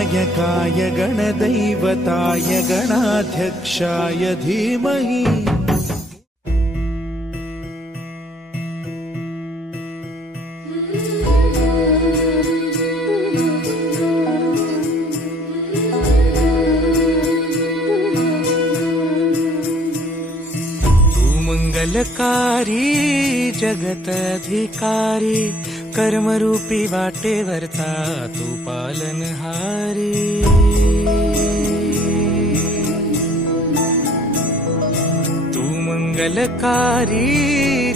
गणनायकाय गणदैवताय गणाध्यक्षाय धीमहि। मंगलकारी जगतधिकारी कर्मरूपी वाटेवरचा तू पालनहारी। तू मंगलकारी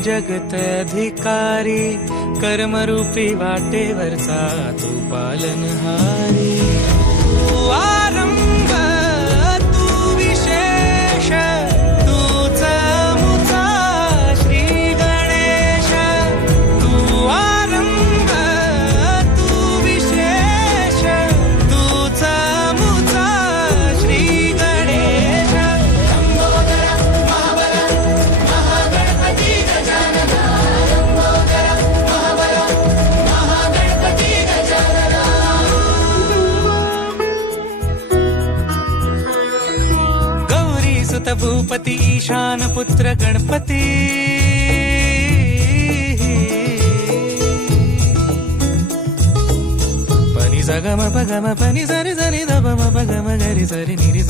जगतधिकारी कर्मरूपी वाटेवरचा तू पालनहारी। तू आरंभ तू विशेष भूपति ईशान पुत्र गणपति। पनि सगम पगम पनि सरि सरि ध म पगम गरि सरि नि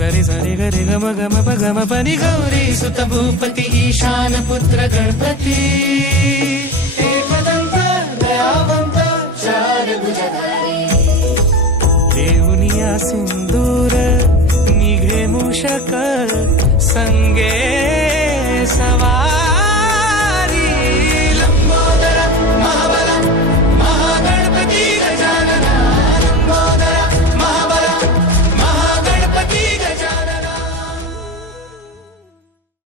सरि सरि गरि गम गम पगम पनि गौरी सुत भूपति ईशान पुत्र गणपति। एकदन्त दयावन्त चार भुजधारी देऊनिया सिंदूर निघे मूषक संगे सवा